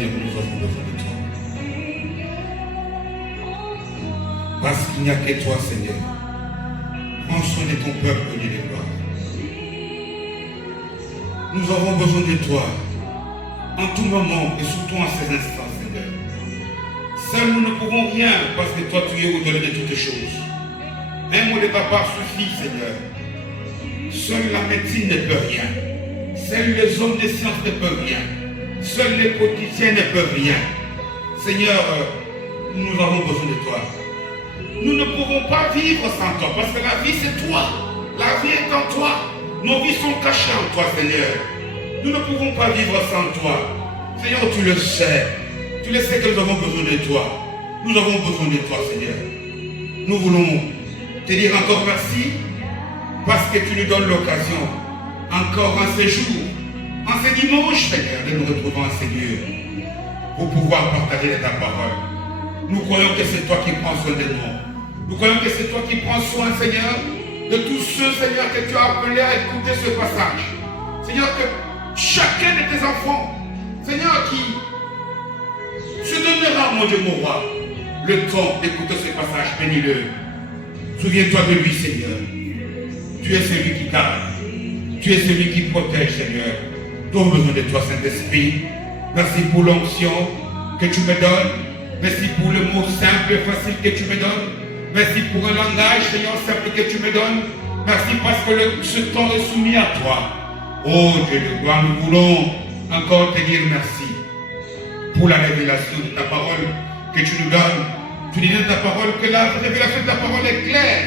Seigneur, nous avons besoin de toi. Parce qu'il n'y a que toi, Seigneur. Prends soin de ton peuple, au Dieu de gloire. Nous avons besoin de toi en tout moment et surtout en ces instants, Seigneur. Seuls nous ne pouvons rien parce que toi, tu es au-delà de toutes choses. Un mot de ta part suffit, Seigneur. Seule la médecine ne peut rien. Seuls les hommes de science ne peuvent rien. Seuls les politiciens ne peuvent rien. Seigneur, nous avons besoin de toi. Nous ne pouvons pas vivre sans toi parce que la vie c'est toi. La vie est en toi. Nos vies sont cachées en toi, Seigneur. Nous ne pouvons pas vivre sans toi. Seigneur, tu le sais. Tu le sais que nous avons besoin de toi. Nous avons besoin de toi, Seigneur. Nous voulons te dire encore merci parce que tu nous donnes l'occasion, encore en ce jour, en ce dimanche, Seigneur, de nous retrouver en ces lieux pour pouvoir partager ta parole. Nous croyons que c'est toi qui prends soin de nous. Nous croyons que c'est toi qui prends soin, Seigneur, de tous ceux, Seigneur, que tu as appelés à écouter ce passage. Seigneur, que chacun de tes enfants, Seigneur, qui se donnera, mon Dieu, mon roi, le temps d'écouter ce passage, bénis-le. Souviens-toi de lui, Seigneur. Tu es celui qui garde. Tu es celui qui protège, Seigneur. Nous avons besoin de toi, Saint-Esprit. Merci pour l'onction que tu me donnes. Merci pour le mot simple et facile que tu me donnes. Merci pour un langage, Seigneur, simple que tu me donnes. Merci parce que ce temps est soumis à toi. Oh Dieu de gloire, nous voulons encore te dire merci pour la révélation de ta parole que tu nous donnes. Tu dis dans ta parole que la révélation de ta parole est claire.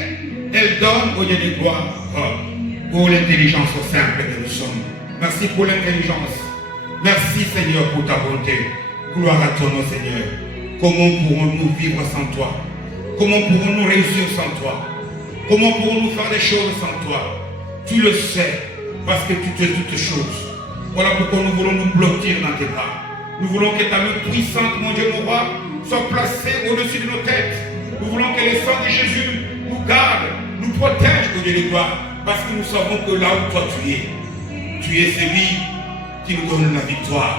Elle donne au Dieu de gloire pour l'intelligence simple que nous sommes. Merci pour l'intelligence. Merci Seigneur pour ta bonté. Gloire à ton nom, Seigneur. Comment pourrons-nous vivre sans toi? Comment pourrons-nous réussir sans toi? Comment pourrons-nous faire des choses sans toi? Tu le sais, parce que tu es toutes choses. Voilà pourquoi nous voulons nous blottir dans tes bras. Nous voulons que ta main puissante, mon Dieu, mon roi, soit placée au-dessus de nos têtes. Nous voulons que le sang de Jésus nous garde, nous protège, au Dieu de gloire, parce que nous savons que là où toi tu es celui qui nous donne la victoire.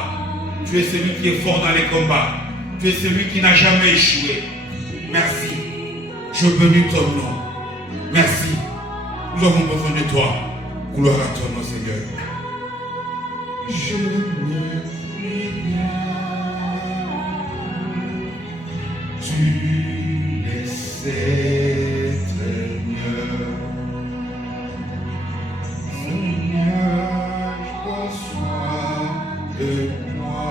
Tu es celui qui est fort dans les combats. Tu es celui qui n'a jamais échoué. Merci. Je bénis ton nom. Merci. Nous avons besoin de toi. Gloire à ton nom, Seigneur. Je me prie bien. Tu le sais très bien. Seigneur, prends soin de moi.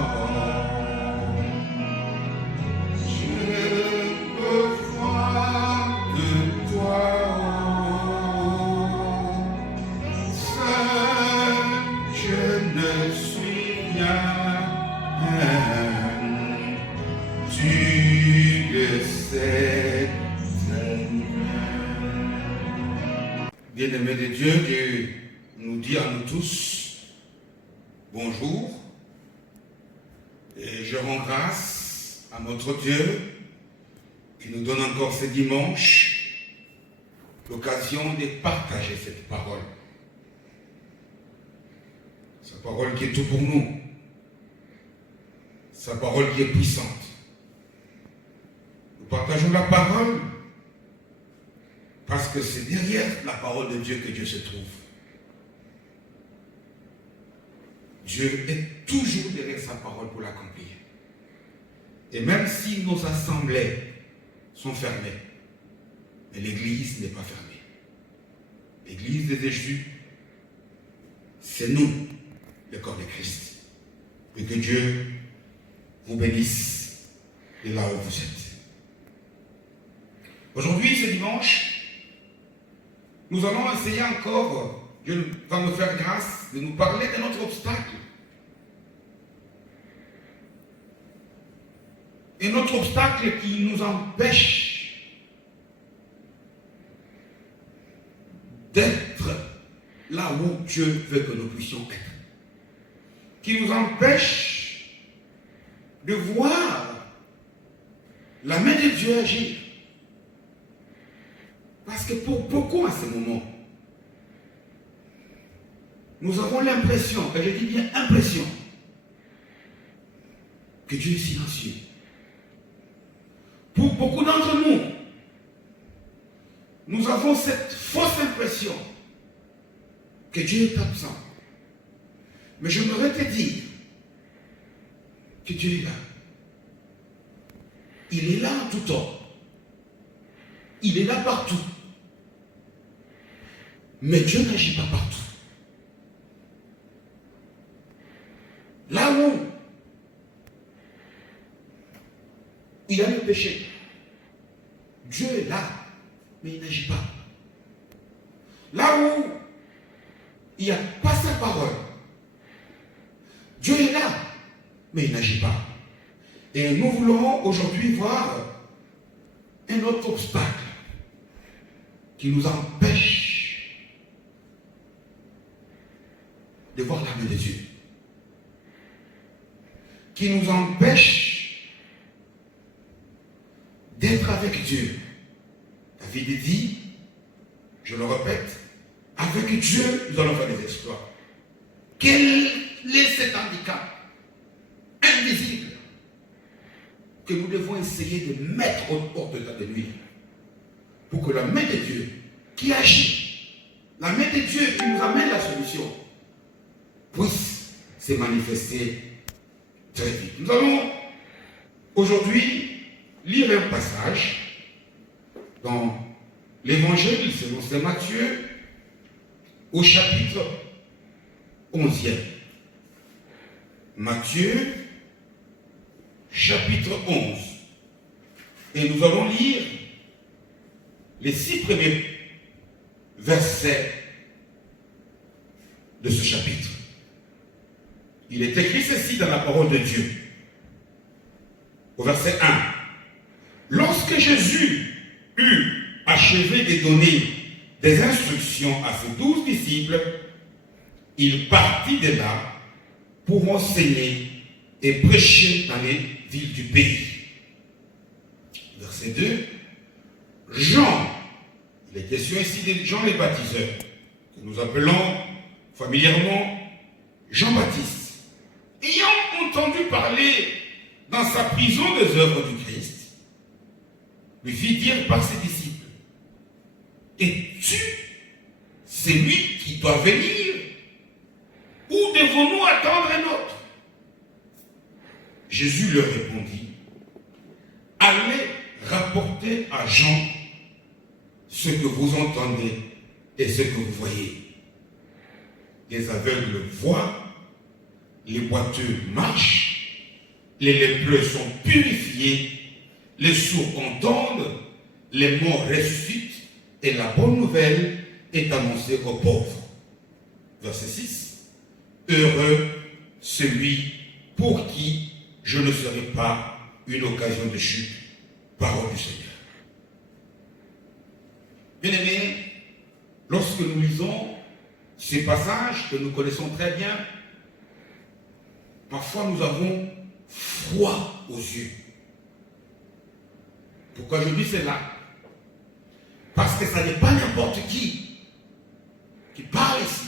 Bien-aimé de Dieu, Dieu nous dit à nous tous bonjour et je rends grâce à notre Dieu qui nous donne encore ce dimanche l'occasion de partager cette parole. Sa parole qui est tout pour nous, sa parole qui est puissante. Nous partageons la parole parce que c'est derrière la parole de Dieu que Dieu se trouve. Dieu est toujours derrière sa parole pour l'accomplir. Et même si nos assemblées sont fermées, mais l'Église n'est pas fermée. L'Église de Jésus, c'est nous, le corps de Christ. Et que Dieu vous bénisse de là où vous êtes. Aujourd'hui, ce dimanche, nous allons essayer encore, Dieu va nous faire grâce de nous parler de notre obstacle. Et notre obstacle qui nous empêche d'être là où Dieu veut que nous puissions être. Qui nous empêche de voir la main de Dieu agir. Parce que pour beaucoup à ce moment, nous avons l'impression, et je dis bien impression, que Dieu est silencieux. Pour beaucoup d'entre nous, nous avons cette fausse impression que Dieu est absent. Mais j'aimerais te dire que Dieu est là. Il est là en tout temps. Il est là partout. Mais Dieu n'agit pas partout. Là où il y a le péché, Dieu est là, mais il n'agit pas. Là où il n'y a pas sa parole, Dieu est là, mais il n'agit pas. Et nous voulons aujourd'hui voir un autre obstacle qui nous empêche de voir la main de Dieu, qui nous empêche d'être avec Dieu. David dit, je le répète, avec Dieu, nous allons faire des exploits. Quel est cet handicap invisible que nous devons essayer de mettre aux portes de lui pour que la main de Dieu qui agit, la main de Dieu qui nous amène la solution, puisse se manifester très vite. Nous allons aujourd'hui lire un passage dans l'évangile selon saint Matthieu au chapitre 11e. Matthieu chapitre 11. Et nous allons lire les 6 premiers versets de ce chapitre. Il est écrit ceci dans la parole de Dieu. Au verset 1. Lorsque Jésus eut achevé de donner des instructions à ses 12 disciples, il partit de là pour enseigner et prêcher dans les villes du pays. Verset 2. Jean, il est question ici de Jean le baptiseur, que nous appelons familièrement Jean-Baptiste. Ayant entendu parler dans sa prison des œuvres du Christ, lui fit dire par ses disciples, es-tu celui qui doit venir, ou devons-nous attendre un autre? Jésus leur répondit, allez rapporter à Jean ce que vous entendez et ce que vous voyez. Les aveugles voient, les boiteux marchent, les lépreux sont purifiés, les sourds entendent, les morts ressuscitent, et la bonne nouvelle est annoncée aux pauvres. Verset 6. Heureux celui pour qui je ne serai pas une occasion de chute. Parole du Seigneur. Bien-aimés, lorsque nous lisons ces passages que nous connaissons très bien, parfois nous avons froid aux yeux. Pourquoi je dis cela? Parce que ça n'est pas n'importe qui parle ici.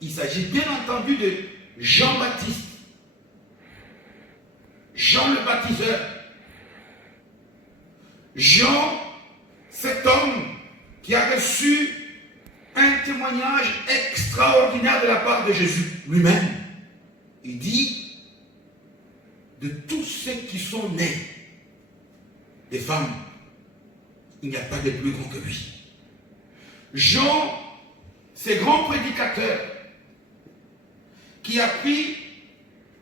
Il s'agit bien entendu de Jean-Baptiste, Jean le baptiseur. Jean, cet homme qui a reçu un témoignage extraordinaire de la part de Jésus lui-même. Il dit, de tous ceux qui sont nés des femmes, il n'y a pas de plus grand que lui. Jean, ce grand prédicateur qui a pris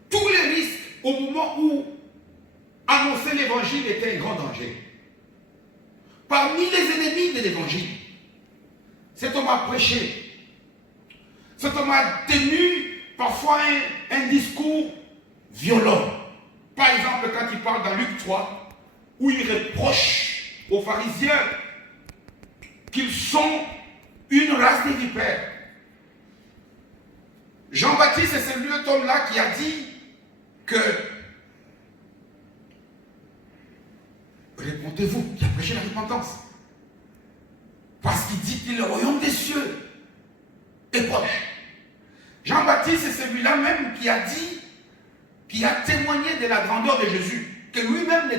tous les risques au moment où annoncer l'évangile était un grand danger. Parmi les ennemis de l'évangile, cet homme a prêché. Cet homme a tenu parfois un discours violent. Par exemple, quand il parle dans Luc 3, où il reproche aux pharisiens qu'ils sont une race de vipères. Jean-Baptiste, c'est celui cet homme-là qui a dit que répondez-vous, qui a prêché la repentance. Parce qu'il dit que le royaume des cieux est proche. Jean-Baptiste, c'est celui-là même qui a dit qui a témoigné de la grandeur de Jésus, que lui-même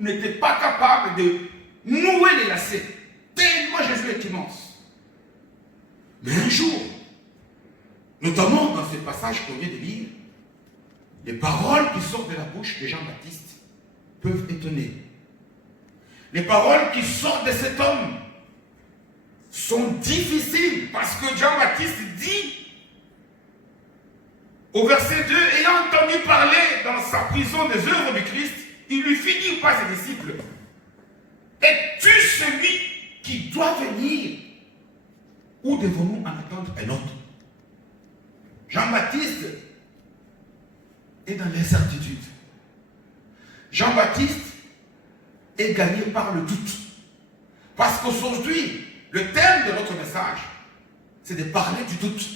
n'était pas capable de nouer les lacets, tellement Jésus est immense. Mais un jour, notamment dans ce passage qu'on vient de lire, les paroles qui sortent de la bouche de Jean-Baptiste peuvent étonner. Les paroles qui sortent de cet homme sont difficiles parce que Jean-Baptiste dit au verset 2, ayant entendu parler dans sa prison des œuvres du Christ, il lui fit dire par ses disciples, es-tu celui qui doit venir ou devons-nous en attendre un autre? Jean-Baptiste est dans l'incertitude. Jean-Baptiste est gagné par le doute. Parce qu'aujourd'hui, le thème de notre message, c'est de parler du doute.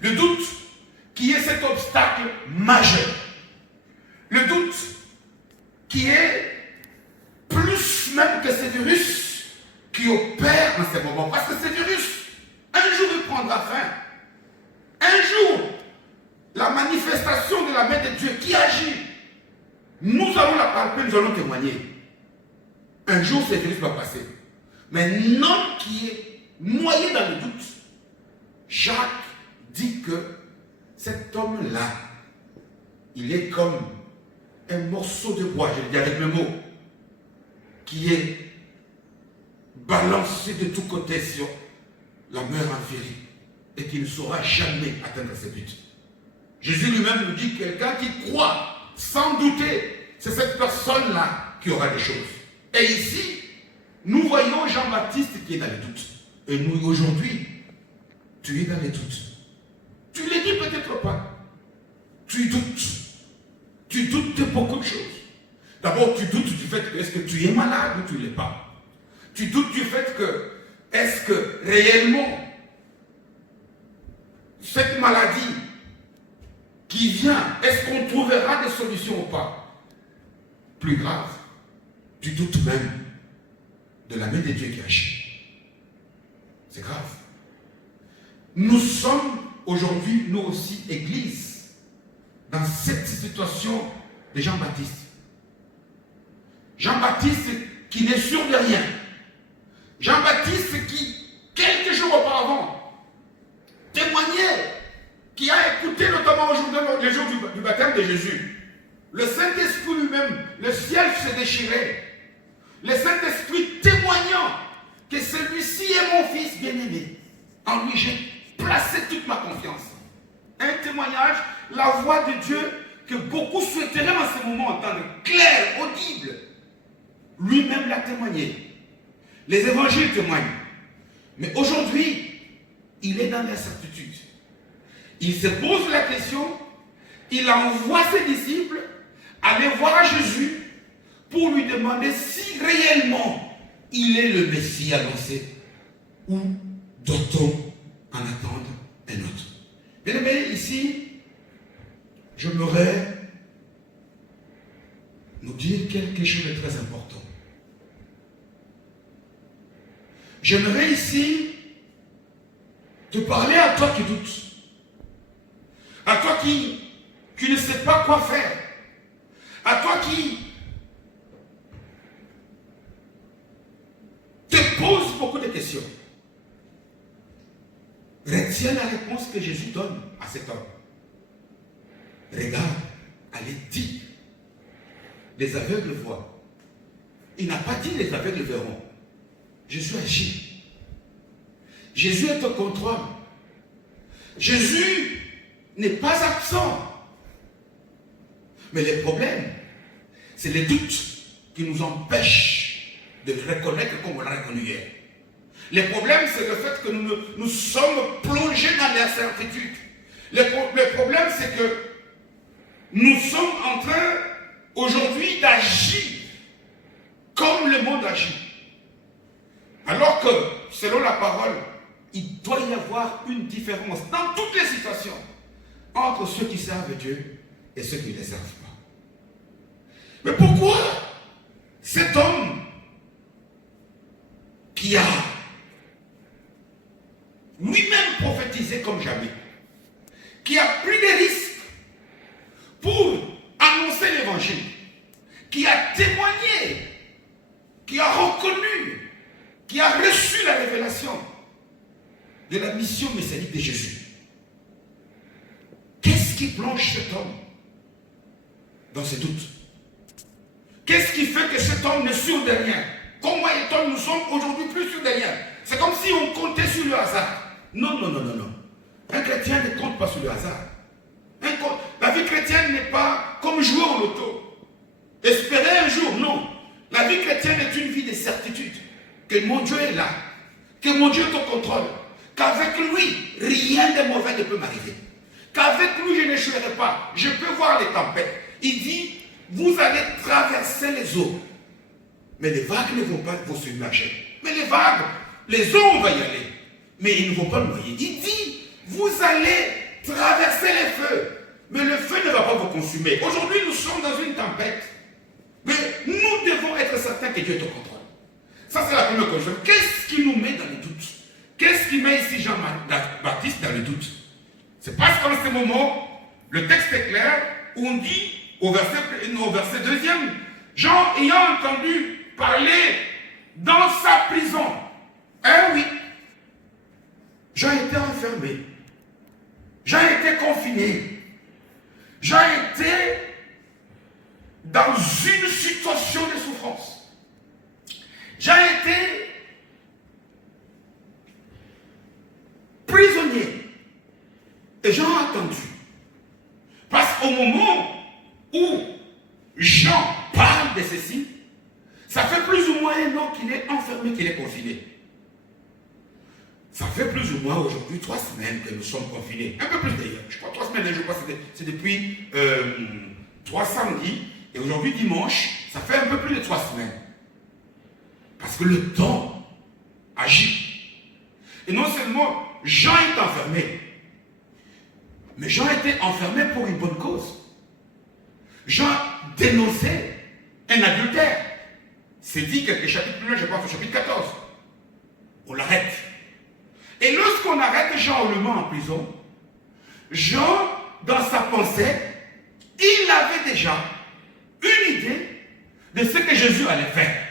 Le doute qui est cet obstacle majeur. Le doute qui est plus même que ce virus qui opère en ces moments. Parce que ce virus, un jour il prendra fin. Un jour, la manifestation de la main de Dieu qui agit, nous allons la palper, nous allons témoigner. Un jour, ce virus va passer. Mais l'homme qui est noyé dans le doute, Jacques dit que cet homme-là, il est comme un morceau de bois, je le dis avec le mot, qui est balancé de tous côtés sur la mer envirée et qui ne saura jamais atteindre ses buts. Jésus lui-même nous dit, quelqu'un qui croit sans douter, c'est cette personne-là qui aura des choses. Et ici, nous voyons Jean-Baptiste qui est dans les doutes. Et nous, aujourd'hui, tu es dans les doutes. Tu ne les dis peut-être pas. Tu doutes. Tu doutes de beaucoup de choses. D'abord, tu doutes du fait que est-ce que tu es malade ou tu ne l'es pas. Tu doutes du fait que est-ce que réellement cette maladie qui vient, est-ce qu'on trouvera des solutions ou pas? Plus grave, tu doutes même de la main de Dieu qui agit. C'est grave. Nous sommes aujourd'hui, nous aussi, Église, dans cette situation de Jean-Baptiste. Jean-Baptiste qui n'est sûr de rien. Jean-Baptiste qui, quelques jours auparavant, témoignait, qui a écouté notamment aujourd'hui, le jour du baptême de Jésus. Le Saint-Esprit lui-même, le ciel se déchirait. Le Saint-Esprit témoignant que celui-ci est mon fils bien-aimé. En lui, j'ai placé toute ma confiance. Un témoignage, la voix de Dieu que beaucoup souhaiteraient en ce moment entendre, claire, audible. Lui-même l'a témoigné. Les évangiles témoignent. Mais aujourd'hui, il est dans l'incertitude. Il se pose la question, il envoie ses disciples aller voir Jésus pour lui demander si réellement il est le Messie annoncé ou doit-on en attendre un autre. Bien aimé, ici, j'aimerais nous dire quelque chose de très important. J'aimerais ici te parler à toi qui doutes, à toi qui ne sais pas quoi faire, à toi qui te pose beaucoup de questions. Retiens la réponse que Jésus donne à cet homme. Regarde, allez dire, les aveugles voient. Il n'a pas dit les aveugles verront. Jésus agit. Jésus est au contrôle. Jésus n'est pas absent. Mais le problème, c'est les doutes qui nous empêchent de le reconnaître comme on l'a reconnu hier. Le problème, c'est le fait que nous sommes plongés dans l'incertitude. Le problème, c'est que nous sommes en train, aujourd'hui, d'agir comme le monde agit. Alors que, selon la parole, il doit y avoir une différence dans toutes les situations entre ceux qui servent Dieu et ceux qui ne les servent pas. Mais pourquoi cet homme qui a lui-même prophétisé comme jamais, qui a pris des risques de la mission messianique de Jésus. Qu'est-ce qui plonge cet homme dans ses doutes? Qu'est-ce qui fait que cet homme n'est sûr de rien? Comme moi et toi, nous sommes aujourd'hui plus sûrs de rien. C'est comme si on comptait sur le hasard. Non, non, non, non, non. Un chrétien ne compte pas sur le hasard. La vie chrétienne n'est pas comme jouer au loto. Espérer un jour, non. La vie chrétienne est une vie de certitude. Que mon Dieu est là. Que mon Dieu est au contrôle. Qu'avec lui, rien de mauvais ne peut m'arriver. Qu'avec lui, je n'échouerai pas. Je peux voir les tempêtes. Il dit, vous allez traverser les eaux. Mais les vagues ne vont pas vous submerger. Mais les vagues, les eaux, on va y aller. Mais ils ne vont pas le noyer. Il dit, vous allez traverser les feux. Mais le feu ne va pas vous consumer. Aujourd'hui, nous sommes dans une tempête. Mais nous devons être certains que Dieu est au contrôle. Ça, c'est la première question. Qu'est-ce qui nous met dans le doute? Qu'est-ce qui met ici Jean-Baptiste dans le doute? C'est parce qu'en ce moment, le texte est clair, où on dit, au verset 2e, Jean ayant entendu parler dans sa prison. Eh oui, Jean était enfermé. Jean était confiné. Jean était dans une situation de souffrance. Jean était prisonnier. Et Jean a attendu. Parce qu'au moment où Jean parle de ceci, ça fait plus ou moins un an qu'il est enfermé, qu'il est confiné. Ça fait plus ou moins aujourd'hui 3 semaines que nous sommes confinés. Un peu plus d'ailleurs. Je crois 3 semaines, je crois que c'est depuis 3 samedis. Et aujourd'hui dimanche, ça fait un peu plus de 3 semaines. Parce que le temps agit. Et non seulement Jean est enfermé, mais Jean était enfermé pour une bonne cause. Jean dénonçait un adultère. C'est dit quelques chapitres plus loin, je pense au chapitre 14. On l'arrête. Et lorsqu'on arrête Jean, on le met en prison. Jean, dans sa pensée, il avait déjà une idée de ce que Jésus allait faire.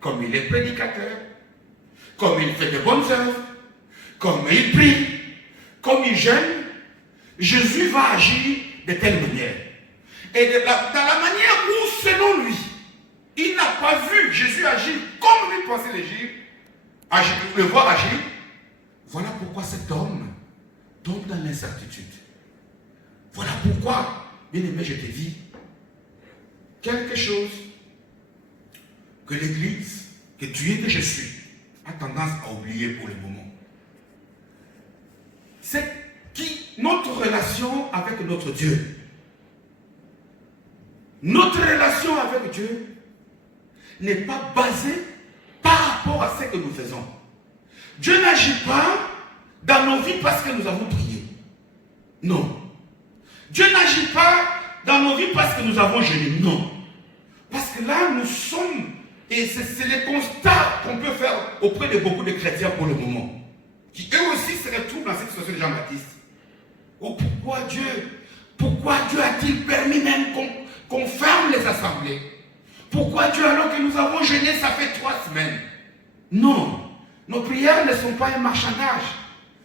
Comme il est prédicateur, comme il fait de bonnes œuvres, comme il prie, comme il jeûne, Jésus va agir de telle manière. Et dans la manière où, selon lui, il n'a pas vu Jésus agir comme lui pensait le voir agir. Voilà pourquoi cet homme tombe dans l'incertitude. Voilà pourquoi, bien aimé, je te dis, quelque chose que l'Église, que tu es, que je suis, a tendance à oublier pour le moment. C'est notre relation avec notre Dieu. Notre relation avec Dieu n'est pas basée par rapport à ce que nous faisons. Dieu n'agit pas dans nos vies parce que nous avons prié. Non. Dieu n'agit pas dans nos vies parce que nous avons jeûné. Non. Parce que là, nous sommes, et c'est le constat qu'on peut faire auprès de beaucoup de chrétiens pour le moment, qui eux aussi se retrouvent dans cette situation de Jean-Baptiste. Oh, pourquoi Dieu a-t-il permis même qu'on ferme les assemblées? Pourquoi Dieu, alors que nous avons jeûné, ça fait 3 semaines? Non. Nos prières ne sont pas un marchandage.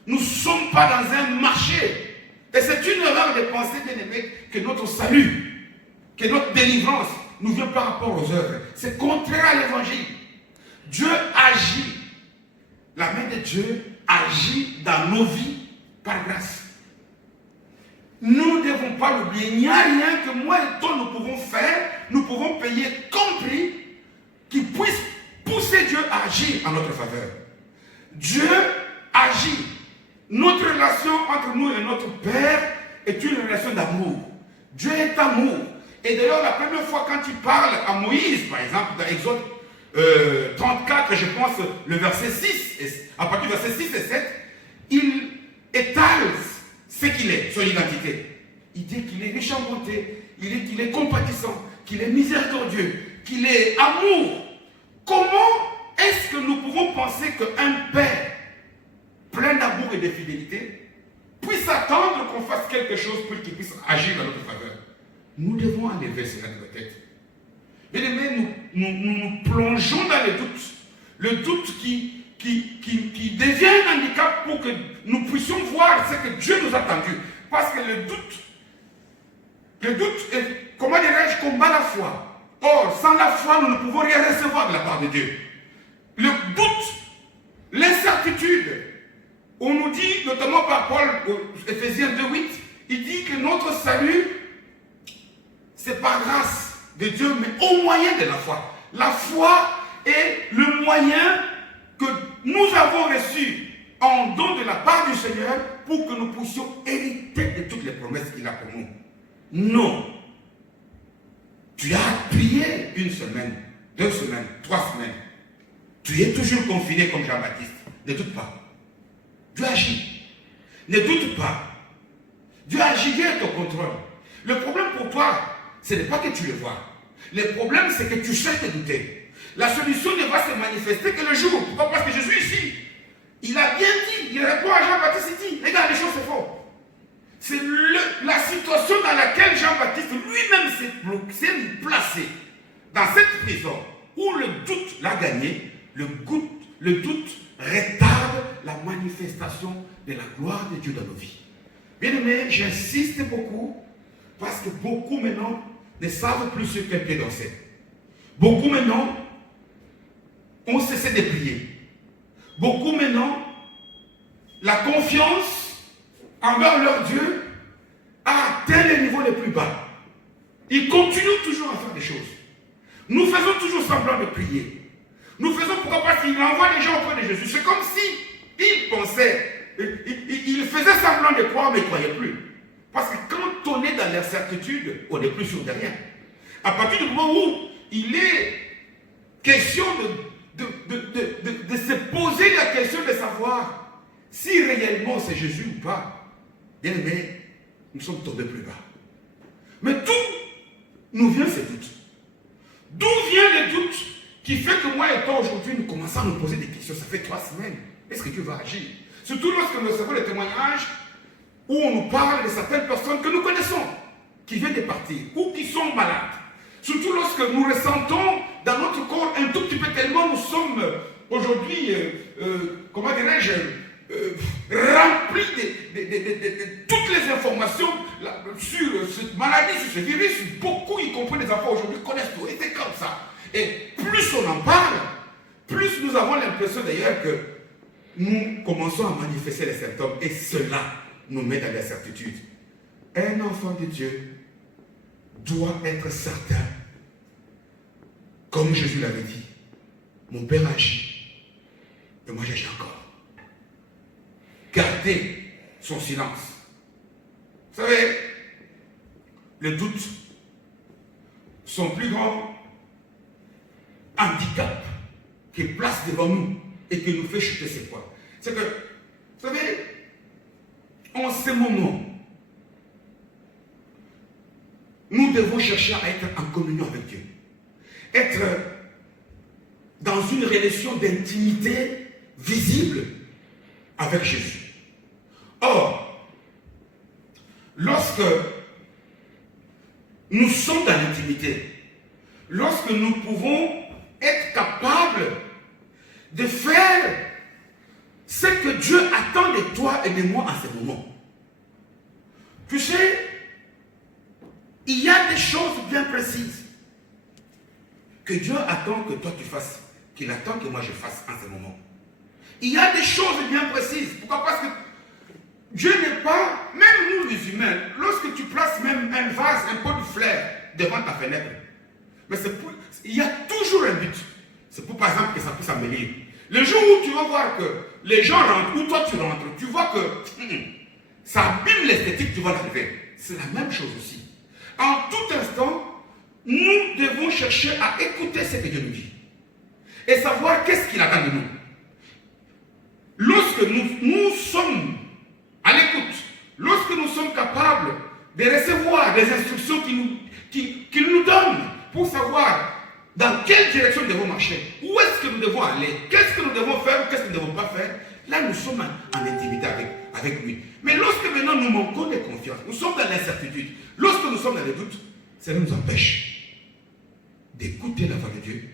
Nous ne sommes pas dans un marché. Et c'est une erreur de penser, bien aimé, que notre salut, que notre délivrance nous vient par rapport aux œuvres. C'est contraire à l'évangile. Dieu agit. La main de Dieu agit dans nos vies par grâce. Nous ne devons pas l'oublier. Il n'y a rien que moi et toi nous pouvons faire, nous pouvons payer comme prix qui puisse pousser Dieu à agir en notre faveur. Dieu agit. Notre relation entre nous et notre Père est une relation d'amour. Dieu est amour. Et d'ailleurs, la première fois quand il parle à Moïse, par exemple, dans Exode 34, je pense, le verset 6, à partir du verset 6 et 7, il étale ce qu'il est, son identité. Il dit qu'il est riche en bonté, il dit qu'il est compatissant, qu'il est miséricordieux, qu'il est amour. Comment est-ce que nous pouvons penser qu'un Père plein d'amour et de fidélité puisse attendre qu'on fasse quelque chose pour qu'il puisse agir dans notre faveur? Nous devons enlever cela de notre tête. Bien aimés, nous plongeons dans le doute. Le doute qui qui devient un handicap pour que nous puissions voir ce que Dieu nous a tendu. Parce que le doute est, comment dirais-je, combat la foi. Or, sans la foi, nous ne pouvons rien recevoir de la part de Dieu. Le doute, l'incertitude, on nous dit, notamment par Paul, Éphésiens 2:8, il dit que notre salut, c'est par grâce de Dieu, mais au moyen de la foi. La foi est le moyen que nous avons reçu en don de la part du Seigneur pour que nous puissions hériter de toutes les promesses qu'il a pour nous. Non. Tu as prié 1 semaine, 2 semaines, 3 semaines. Tu es toujours confiné comme Jean-Baptiste. Ne doute pas. Dieu agit. Ne doute pas. Dieu agit, Dieu est au contrôle. Le problème pour toi, ce n'est pas que tu le vois. Le problème, c'est que tu cherches de douter. La solution ne va se manifester que le jour. Pourquoi? Parce que je suis ici. Il a bien dit, il répond à Jean-Baptiste, il dit, regarde, les choses se font. C'est la situation dans laquelle Jean-Baptiste lui-même s'est placé. Dans cette prison où le doute l'a gagné, le doute retarde la manifestation de la gloire de Dieu dans nos vies. Bien aimé, j'insiste beaucoup parce que beaucoup maintenant ne savent plus sur quel pied danser. Beaucoup maintenant ont cessé de prier. Beaucoup maintenant, la confiance envers leur Dieu a atteint les niveaux les plus bas. Ils continuent toujours à faire des choses. Nous faisons toujours semblant de prier. Nous faisons pourquoi? Parce qu'il envoie les gens auprès de Jésus. C'est comme si il pensait, il faisait semblant de croire, mais il ne croyait plus. Parce que quand on est dans l'incertitude, on n'est plus sûr de rien. À partir du moment où il est question de se poser la question de savoir si réellement c'est Jésus ou pas, bien aimé, nous sommes tombés plus bas. Mais d'où nous vient ce doute? D'où vient le doute qui fait que moi et toi aujourd'hui nous commençons à nous poser des questions? Ça fait 3 semaines. Est-ce que Dieu va agir? Surtout lorsque nous recevons les témoignages où on nous parle de certaines personnes que nous connaissons, qui viennent de partir ou qui sont malades. Surtout lorsque nous ressentons dans notre corps un tout petit peu tellement nous sommes aujourd'hui, comment dirais-je, remplis de toutes les informations sur cette maladie, sur ce virus. Beaucoup, y compris les enfants aujourd'hui, connaissent tout. Et c'est comme ça. Et plus on en parle, plus nous avons l'impression d'ailleurs que nous commençons à manifester les symptômes. Et cela nous met dans l'incertitude. Un enfant de Dieu doit être certain, comme Jésus l'avait dit, mon Père agit, et moi j'agis encore. Gardez son silence. Vous savez, le doute, son plus grand handicap qu'il place devant nous et qui nous fait chuter ses poids, c'est que, vous savez, en ce moment, nous devons chercher à être en communion avec Dieu. Être dans une relation d'intimité visible avec Jésus. Or, lorsque nous sommes dans l'intimité, lorsque nous pouvons être capables de faire ce que Dieu attend de toi et de moi à ce moment. Tu sais, il y a des choses bien précises que Dieu attend que toi tu fasses, qu'il attend que moi je fasse en ce moment. Il y a des choses bien précises. Pourquoi? Parce que Dieu n'est pas, même nous les humains, lorsque tu places même un vase, un pot de fleurs devant ta fenêtre, mais il y a toujours un but. C'est pour par exemple que ça puisse embellir. Le jour où tu vas voir que les gens rentrent, ou toi tu rentres, tu vois que ça abîme l'esthétique, tu vas l'enlever. C'est la même chose aussi. En tout instant, nous devons chercher à écouter ce que Dieu nous dit. Et savoir qu'est-ce qu'il attend de nous. Lorsque nous sommes à l'écoute, lorsque nous sommes capables de recevoir des instructions qu'il nous donne pour savoir dans quelle direction nous devons marcher, où est-ce que nous devons aller, qu'est-ce que nous devons faire, qu'est-ce que nous ne devons pas faire, là nous sommes en intimité avec lui. Mais lorsque maintenant nous manquons de confiance, nous sommes dans l'incertitude, lorsque nous sommes dans les doutes, ça nous empêche d'écouter la voix de Dieu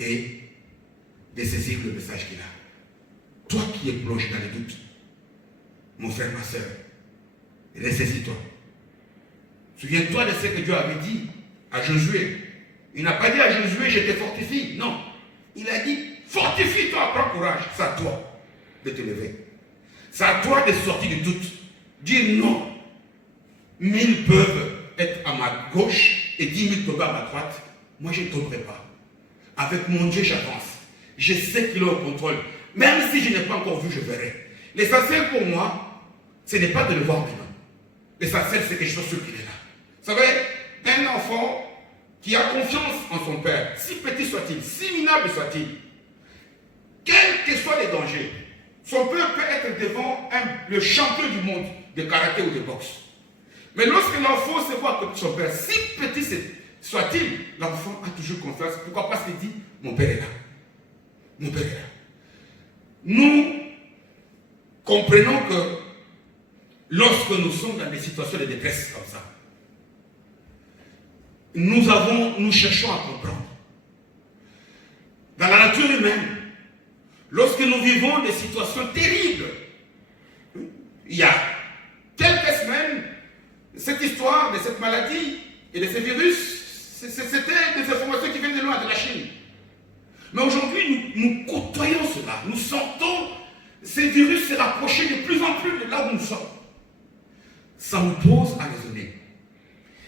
et de saisir le message qu'il a. toi qui es plongé dans les doutes, mon frère, ma soeur, ressaisis-toi. Souviens-toi de ce que Dieu avait dit à Josué. Il n'a pas dit à Josué, je te fortifie. Non. Il a dit, fortifie-toi, prends courage. C'est à toi de te lever. C'est à toi de sortir du doute. Dire non. 1000 peuvent être à ma gauche et 10 000 tomber à ma droite. Moi, je ne tomberai pas. Avec mon Dieu, j'avance. Je sais qu'il est au contrôle. Même si je n'ai pas encore vu, je verrai. L'essentiel pour moi, ce n'est pas de le voir maintenant. L'essentiel, c'est que je sois sûr qu'il est là. Vous savez, un enfant qui a confiance en son père, si petit soit-il, si minable soit-il, quels que soient les dangers, son père peut être devant le champion du monde de karaté ou de boxe. Mais lorsque l'enfant se voit à côté de son père, si petit soit-il, l'enfant a toujours confiance. Pourquoi? Parce qu'il dit, mon père est là. Mon père est là. Nous comprenons que lorsque nous sommes dans des situations de détresse comme ça, nous cherchons à comprendre. Dans la nature humaine, lorsque nous vivons des situations terribles, il y a quelques semaines, cette histoire de cette maladie et de ce virus, c'était des informations qui viennent de loin, de la Chine. Mais aujourd'hui, nous côtoyons cela. Nous sentons ces virus se rapprocher de plus en plus de là où nous sommes. Ça nous pose à raisonner.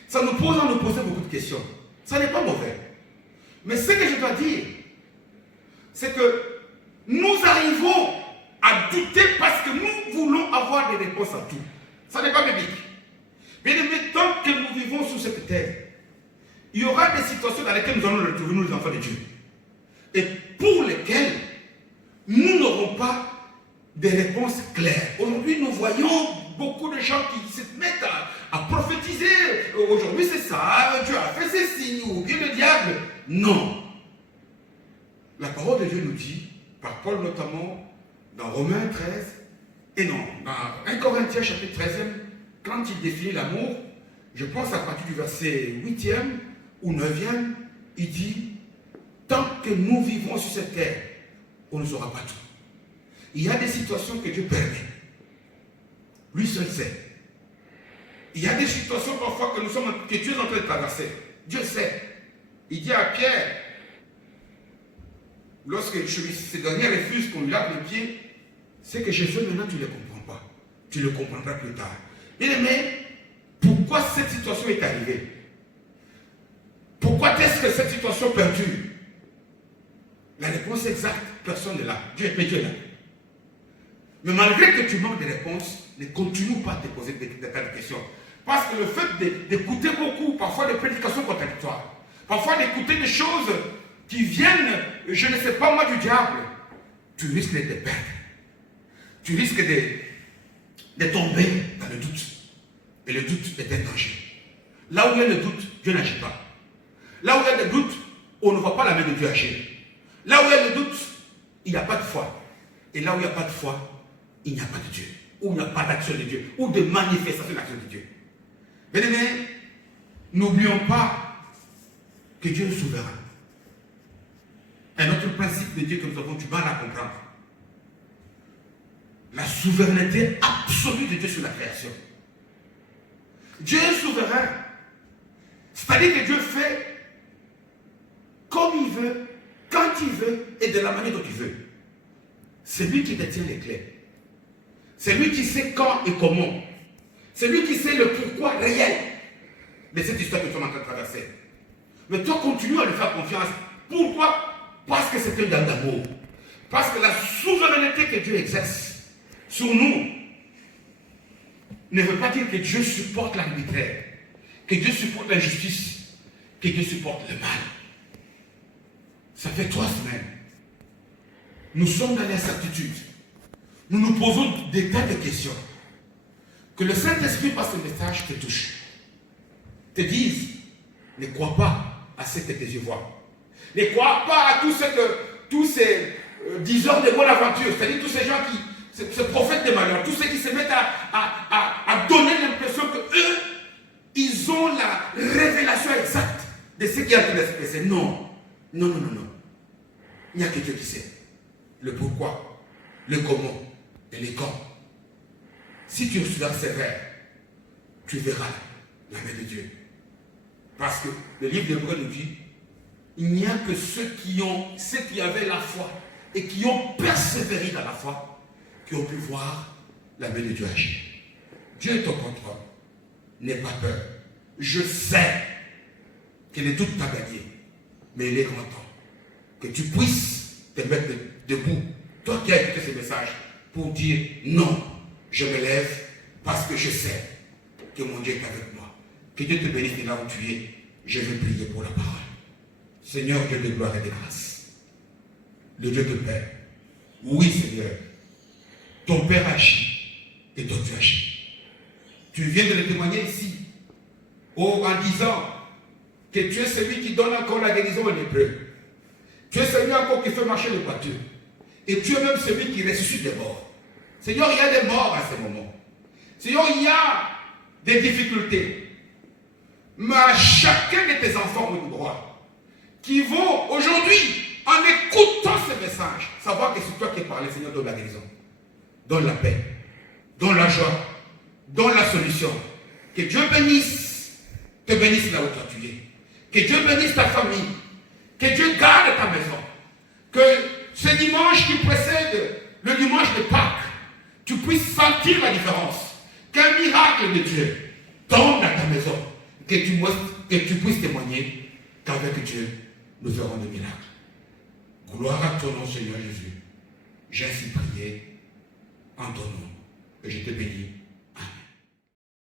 Ça nous pose à nous poser beaucoup de questions. Ça n'est pas mauvais. Mais ce que je dois dire, c'est que nous arrivons à douter parce que nous voulons avoir des réponses à tout. Ça n'est pas biblique. Mais tant que nous vivons sur cette terre, il y aura des situations dans lesquelles nous allons nous retrouver, nous les enfants de Dieu. Et pour lesquelles nous n'aurons pas des réponses claires. Aujourd'hui, nous voyons beaucoup de gens qui se mettent à prophétiser. Aujourd'hui, c'est ça, Dieu a fait ces signes, ou bien le diable. Non. La parole de Dieu nous dit, par Paul notamment, dans Romains 13, et non, dans 1 Corinthiens chapitre 13, quand il définit l'amour, je pense à partir du verset 8e ou 9e, il dit, tant que nous vivrons sur cette terre, on ne saura pas tout. Il y a des situations que Dieu permet. Lui seul sait. Il y a des situations parfois que Dieu est en train de traverser. Dieu sait. Il dit à Pierre, lorsque ce dernier refuse qu'on lui lave les pieds, ce que j'ai fait maintenant, tu ne le comprends pas. Tu le comprendras plus tard. Bien aimé, pourquoi cette situation est arrivée? Pourquoi est-ce que cette situation perdure? La réponse exacte, personne n'est là. Dieu est là. Mais malgré que tu manques de réponses, ne continue pas à te poser des tas de questions. Parce que le fait d'écouter beaucoup, parfois des prédications contradictoires, parfois d'écouter des choses qui viennent, je ne sais pas moi, du diable, tu risques de te perdre. Tu risques de tomber dans le doute. Et le doute est un danger. Là où il y a le doute, Dieu n'agit pas. Là où il y a le doute, on ne voit pas la main de Dieu agir. Là où il y a le doute, il n'y a pas de foi. Et là où il n'y a pas de foi, il n'y a pas de Dieu. Où il n'y a pas d'action de Dieu. Ou de manifestation de l'action de Dieu. Bien aimés, n'oublions pas que Dieu est souverain. Un autre principe de Dieu que nous avons du mal à comprendre. La souveraineté absolue de Dieu sur la création. Dieu est souverain. C'est-à-dire que Dieu fait comme il veut, quand il veut et de la manière dont il veut. C'est lui qui détient les clés. C'est lui qui sait quand et comment. C'est lui qui sait le pourquoi réel de cette histoire que nous sommes en train de traverser. Mais toi, continue à lui faire confiance. Pourquoi? Parce que c'est un gars d'amour. Parce que la souveraineté que Dieu exerce sur nous ne veut pas dire que Dieu supporte l'arbitraire, que Dieu supporte l'injustice, que Dieu supporte le mal. Ça fait 3 semaines. Nous sommes dans l'incertitude. Nous nous posons des tas de questions. Que le Saint-Esprit, par ce message, te touche. Te dise, ne crois pas à ce que tes yeux voient. Ne crois pas à tous ces diseurs de bonne aventure, c'est-à-dire tous ces gens qui, ces prophètes de malheur, tous ceux qui se mettent à donner l'impression que eux, ils ont la révélation exacte de ce qui est en train de se passer. Non. Non. Il n'y a que Dieu qui sait le pourquoi le comment et les quand. Si tu seras sévère, tu verras la main de Dieu. Parce que le livre d'Hébreux nous dit, il n'y a que ceux qui avaient la foi et qui ont persévéré dans la foi, qui ont pu voir la main de Dieu agir. Dieu est au contrôle. N'aie pas peur. Je sais qu'il est tout à gagner, mais il est grand temps que tu puisses te mettre debout, toi qui as écouté ce message, pour dire non, je me lève parce que je sais que mon Dieu est avec moi. Que Dieu te bénisse de là où tu es. Je vais prier pour la parole. Seigneur Dieu de gloire et de grâce, le Dieu de Père, oui Seigneur, ton Père agit et toi tu agis. Tu viens de le témoigner ici, en disant que tu es celui qui donne encore la guérison aux lépreux. Tu es celui encore qui fait marcher le boiteux. Et tu es même celui qui ressuscite des morts. Seigneur, il y a des morts à ce moment. Seigneur, il y a des difficultés. Mais à chacun de tes enfants au droit, qui vont aujourd'hui, en écoutant ce message, savoir que c'est toi qui es parlé, Seigneur, donne la guérison, donne la paix, donne la joie, donne la solution. Que Dieu te bénisse là où toi tu es. Que Dieu bénisse ta famille. Que Dieu garde ta maison. Que ce dimanche qui précède le dimanche de Pâques, tu puisses sentir la différence. Qu'un miracle de Dieu tombe dans ta maison. Que tu puisses témoigner qu'avec Dieu, nous ferons des miracles. Gloire à ton nom, Seigneur Jésus. J'ai ainsi prié en ton nom. Et je te bénis.